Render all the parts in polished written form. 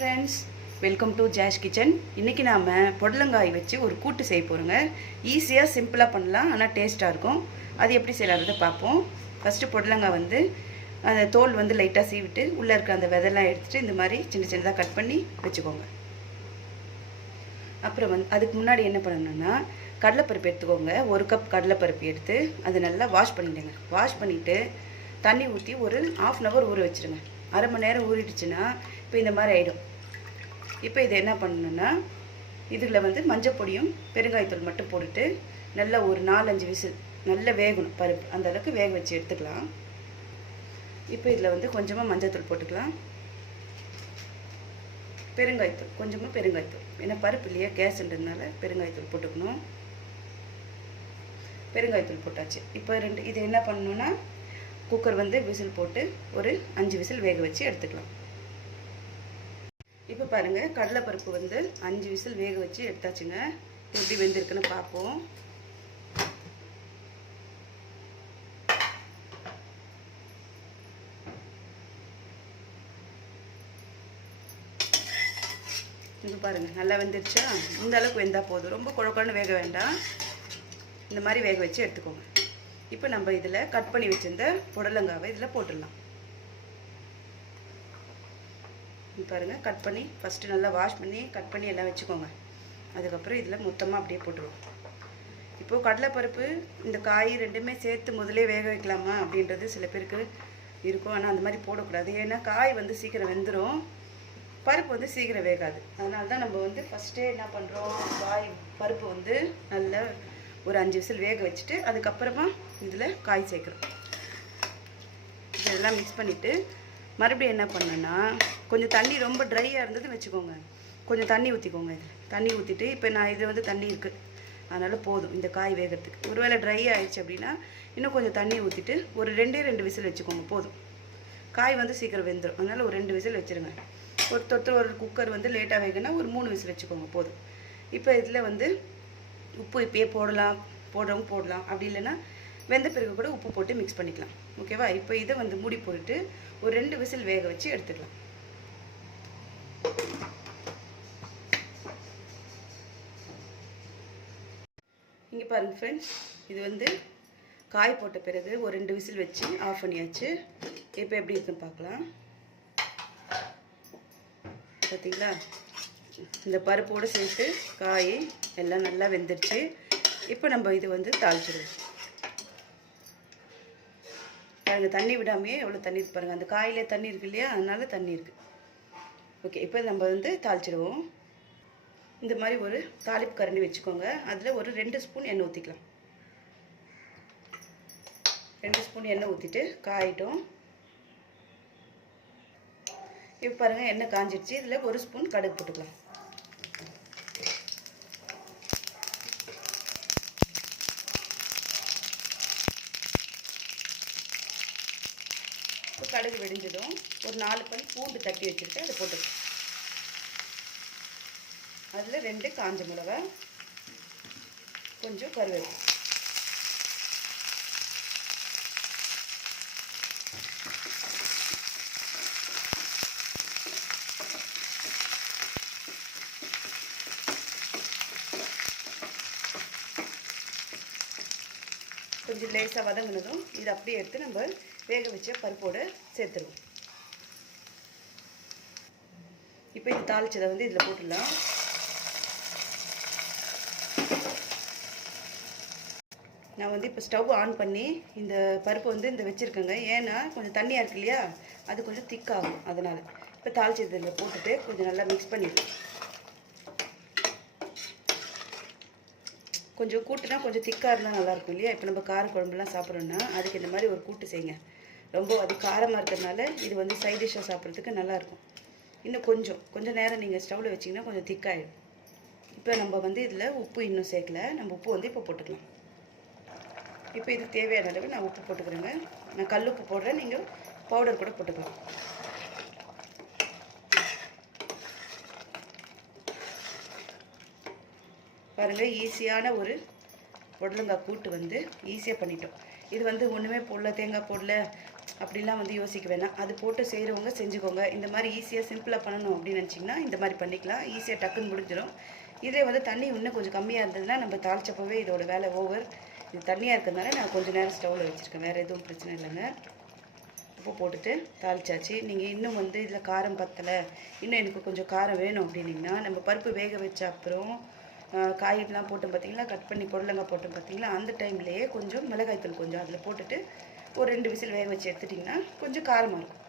Friends, welcome to Josh kitchen. இன்றைக்கி நாம் புடலங்காய் வச்சு ஒரு கூட்டு செய்ய போகிறோங்க. ஈஸியாக சிம்பிளாக பண்ணலாம், ஆனால் டேஸ்ட்டாக இருக்கும். அது எப்படி செய்யறதை பார்ப்போம். ஃபஸ்ட்டு புடலங்காய் வந்து அந்த தோல் வந்து லைட்டாக சீவிட்டு உள்ளே இருக்க அந்த விதைலாம் எடுத்துகிட்டு இந்த மாதிரி சின்ன சின்னதாக கட் பண்ணி வச்சுக்கோங்க. அப்புறம் வந்து அதுக்கு முன்னாடி என்ன பண்ணணும்னா, கடலைப்பருப்பு எடுத்துக்கோங்க. 1 கப் கடலைப்பருப்பு எடுத்து அதை நல்லா வாஷ் பண்ணிவிடுங்க. வாஷ் பண்ணிவிட்டு தண்ணி ஊற்றி ஒரு 1/2 hour ஊற வச்சுருங்க. அரை மணி நேரம் ஊறிடுச்சுன்னா இப்போ இந்த மாதிரி ஆகிடும். இப்போ இதை என்ன பண்ணணுன்னா, இதில் வந்து மஞ்சள் பொடியும் பெருங்காயத்தூள் மட்டும் போட்டுட்டு நல்லா ஒரு 4-5 விசில் நல்லா வேகணும். பருப்பு அந்த அளவுக்கு வேக வச்சு எடுத்துக்கலாம். இப்போ இதில் வந்து கொஞ்சமாக மஞ்சள் தூள் போட்டுக்கலாம், பெருங்காயத்தூள் கொஞ்சமாக பெருங்காயத்தூள், ஏன்னா பருப்பு இல்லையா கேஸ்ன்றதுனால பெருங்காயத்தூள் போட்டுக்கணும். பெருங்காயத்தூள் போட்டாச்சு. இப்போ இது என்ன பண்ணணுன்னா, குக்கர் வந்து விசில் போட்டு ஒரு 5 விசில் வேக வச்சு எடுத்துக்கலாம். இப்போ பாருங்கள், கடலைப்பருப்பு வந்து 5 விசில் வேக வச்சு எடுத்தாச்சுங்க. எப்படி வெந்திருக்குன்னு பார்ப்போம். இப்போ பாருங்கள், நல்லா வெந்துருச்சா? இந்த அளவுக்கு வெந்தால் போதும், ரொம்ப குழக்குழன்னு வேக வேண்டாம். இந்த மாதிரி வேக வச்சு எடுத்துக்கோங்க. இப்போ நம்ம இதில் கட் பண்ணி வச்சுருந்த புடலங்காவை இதில் போட்டுடலாம். பாருங்கள், கட் பண்ணி ஃபஸ்ட்டு நல்லா வாஷ் பண்ணி கட் பண்ணி எல்லாம் வச்சுக்கோங்க. அதுக்கப்புறம் இதில் மொத்தமாக அப்படியே போட்டுருவோம். இப்போது கடலைப்பருப்பு இந்த காய் ரெண்டுமே சேர்த்து முதலே வேக வைக்கலாமா அப்படின்றது சில பேருக்கு இருக்கும். ஆனால் அந்த மாதிரி போடக்கூடாது, ஏன்னா காய் வந்து சீக்கிரம் வெந்துடும், பருப்பு வந்து சீக்கிரம் வேகாது. அதனால தான் நம்ம வந்து ஃபஸ்ட்டே என்ன பண்ணுறோம், பருப்பு வந்து நல்லா ஒரு 5 விசில் வேக வச்சுட்டு அதுக்கப்புறமா இதில் காய் சேர்க்குறோம். இதெல்லாம் மிக்ஸ் பண்ணிவிட்டு மறுபடியும் என்ன பண்ணேன்னா, கொஞ்சம் தண்ணி ரொம்ப ட்ரையாக இருந்தது வச்சுக்கோங்க, கொஞ்சம் தண்ணி ஊற்றிக்கோங்க. இதில் தண்ணி ஊற்றிட்டு, இப்போ நான் இது வந்து தண்ணி இருக்குது அதனால் போதும் இந்த காய் வேகிறதுக்கு. ஒருவேளை ட்ரை ஆகிடுச்சு அப்படின்னா இன்னும் கொஞ்சம் தண்ணி ஊற்றிட்டு ஒரு 2 விசில் வச்சுக்கோங்க, போதும். காய் வந்து சீக்கிரம் வெந்துடும், அதனால் ஒரு 2 விசில் வச்சுருங்க. ஒரு குக்கர் வந்து லேட்டாக வேகுன்னா ஒரு 3 விசில் வச்சுக்கோங்க, போதும். இப்போ இதில் வந்து உப்பு இப்பயே போடலாம், அப்படி இல்லைன்னா வெந்த பிறகு கூட உப்பு போட்டு மிக்ஸ் பண்ணிக்கலாம். ஓகேவா? இப்போ இதை வந்து மூடி போட்டுட்டு ஒரு 2 விசில் வேக வச்சு எடுத்துக்கலாம். இங்கே பாருங்கள் ஃப்ரெண்ட்ஸ், இது வந்து காய் போட்ட பிறகு ஒரு 2 விசில் வச்சு ஆஃப் பண்ணியாச்சு. இப்போ எப்படி இருக்குன்னு பார்க்கலாம். பார்த்தீங்களா, இந்த பருப்போடு சேர்த்து காய் எல்லாம் நல்லா வெந்துருச்சு. இப்போ நம்ம இது வந்து தாளிச்சிடுவோம். பாருங்கள், தண்ணி விடாமையே எவ்வளோ தண்ணி இருக்கு பாருங்கள். அந்த காயிலே தண்ணி இருக்கு இல்லையா, அதனால தண்ணி இருக்குது. ஓகே, இப்போ நம்ம வந்து தாளிச்சிடுவோம். இந்த மாதிரி ஒரு தாளிப்பு கரண்டி வச்சுக்கோங்க. அதில் ஒரு 2 ஸ்பூன் எண்ணெய் ஊற்றிக்கலாம். 2 ஸ்பூன் எண்ணெய் ஊற்றிட்டு காயிட்டும். இப்போ பாருங்கள், எண்ணெய் காஞ்சிடுச்சு. இதில் 1 ஸ்பூன் கடுகு போட்டுக்கலாம். கடுகு வெடிஞ்சதும் ஒரு 4 பல் பூண்டு தட்டி வச்சுருக்கேன், அதை போட்டுக்கலாம். அதில் 2 காஞ்ச மிளகா, கொஞ்சம் கருவேப்பிலை, கொஞ்சம் லேசாக வதங்கினதும் இதை அப்படியே எடுத்து நம்ம வேக வச்ச பருப்போடு சேர்த்துருவோம். இப்போ இது தாளிச்சதை வந்து இதில் போட்டுடலாம். நான் வந்து இப்போ ஸ்டவ் ஆன் பண்ணி இந்த பருப்பு வந்து இந்த வச்சுருக்கேங்க. ஏன்னா கொஞ்சம் தண்ணியாக இருக்கு இல்லையா, அது கொஞ்சம் திக்காகும், அதனால். இப்போ தாளிச்சது இதில் போட்டுட்டு கொஞ்சம் நல்லா மிக்ஸ் பண்ணிடுவோம். கொஞ்சம் கூட்டுனா கொஞ்சம் திக்காக இருந்தால் நல்லாயிருக்கும் இல்லையா. இப்போ நம்ம கார குழம்புலாம் சாப்பிட்றோன்னா அதுக்கு இந்த மாதிரி ஒரு கூட்டு செய்யுங்க. ரொம்ப அது காரமாக இருக்கிறதுனால இது வந்து சைட் டிஷ்ஷாக சாப்பிட்றதுக்கு நல்லாயிருக்கும். இன்னும் கொஞ்சம் நேரம் நீங்கள் ஸ்டவ்வில் வச்சிங்கன்னா கொஞ்சம் திக்காகிடும். இப்போ நம்ம வந்து இதில் உப்பு இன்னும் சேர்க்கல, நம்ம உப்பு வந்து இப்போ போட்டுக்கலாம். இப்போ இதுக்கு தேவையான அளவு நான் உப்பு போட்டுக்கிறேங்க. நான் கல் உப்பு போடுறேன், நீங்கள் பவுடர் கூட போட்டுக்கலாம். பாருங்கள், ஈஸியான ஒரு புடலங்காய் கூட்டு வந்து ஈஸியாக பண்ணிட்டோம். இது வந்து ஒன்றுமே போடல, தேங்காய் போடல, அப்படிலாம் வந்து யோசிக்க வேணாம். அது போட்டு செய்கிறவங்க செஞ்சுக்கோங்க. இந்த மாதிரி ஈஸியாக சிம்பிளாக பண்ணணும் அப்படின்னு நினச்சிங்கன்னா இந்த மாதிரி பண்ணிக்கலாம். ஈஸியாக டக்குன்னு முடிஞ்சிடும். இதே வந்து தண்ணி இன்னும் கொஞ்சம் கம்மியாக இருந்ததுன்னா நம்ம தாளிச்சப்பவே இதோட வேலை ஓவர். இது தண்ணியாக இருக்கிறதுனால நான் கொஞ்சம் நேரம் ஸ்டவ்வில் வச்சுருக்கேன். வேறு எதுவும் பிரச்சனை இல்லைங்க. உப்பு போட்டுட்டு தாளிச்சாச்சு. நீங்கள் இன்னும் வந்து இதில் காரம் பத்தலை, இன்னும் எனக்கு கொஞ்சம் காரம் வேணும் அப்படின்னிங்கன்னா நம்ம பருப்பு வேக வச்ச அப்புறம் காயெல்லாம் போட்டோம் பார்த்தீங்களா, கட் பண்ணி புடலங்காய் போட்டோம் பார்த்தீங்களா, அந்த டைம்லேயே கொஞ்சம் மிளகாய்த்தூள் கொஞ்சம் அதில் போட்டுட்டு ஒரு 2 விசில் வேக வச்சு எடுத்துட்டிங்கன்னா கொஞ்சம் காரமாக இருக்கும்.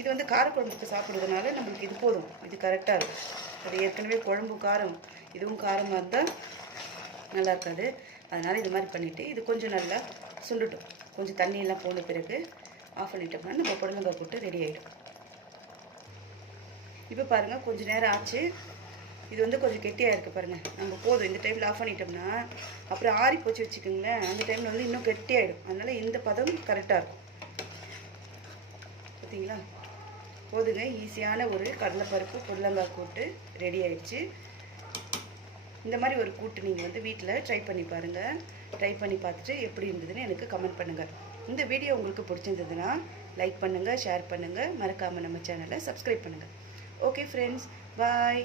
இது வந்து காரக்குழம்புக்கு சாப்பிட்றதுனால நம்மளுக்கு இது போதும். இது கரெக்டாக இருக்கும். அது ஏற்கனவே குழம்பு காரம், இதுவும் காரமாக இருந்தால் நல்லா இருக்காது. அதனால் இது மாதிரி பண்ணிவிட்டு இது கொஞ்சம் நல்லா சுண்டுட்டும். கொஞ்சம் தண்ணியெல்லாம் போன பிறகு ஆஃப் பண்ணிட்டோம்னா நம்ம புடலங்காய் போட்டு ரெடி ஆகிடும். இப்போ பாருங்கள் கொஞ்சம் நேரம் ஆச்சு. இது வந்து கொஞ்சம் கெட்டியாக இருக்குது பாருங்கள். நம்ம போதும் இந்த டைமில் ஆஃப் பண்ணிட்டோம்னா அப்புறம் ஆறி போச்சு வச்சுக்கோங்களேன், அந்த டைமில் வந்து இன்னும் கெட்டியாகிடும். அதனால் இந்த பதம் கரெக்டாக இருக்கும். பார்த்தீங்களா, போதுங்க. ஈஸியான ஒரு கடலைப்பருப்பு புடலங்காய் கூட்டு ரெடி ஆகிடுச்சு. இந்த மாதிரி ஒரு கூட்டு நீங்கள் வந்து வீட்டில் ட்ரை பண்ணி பாருங்கள். ட்ரை பண்ணி பார்த்துட்டு எப்படி இருந்ததுன்னு எனக்கு கமெண்ட் பண்ணுங்கள். இந்த வீடியோ உங்களுக்கு பிடிச்சிருந்ததுன்னா லைக் பண்ணுங்கள், ஷேர் பண்ணுங்கள், மறக்காமல் நம்ம சேனலை சப்ஸ்கிரைப் பண்ணுங்கள். ஓகே ஃப்ரெண்ட்ஸ், பாய்.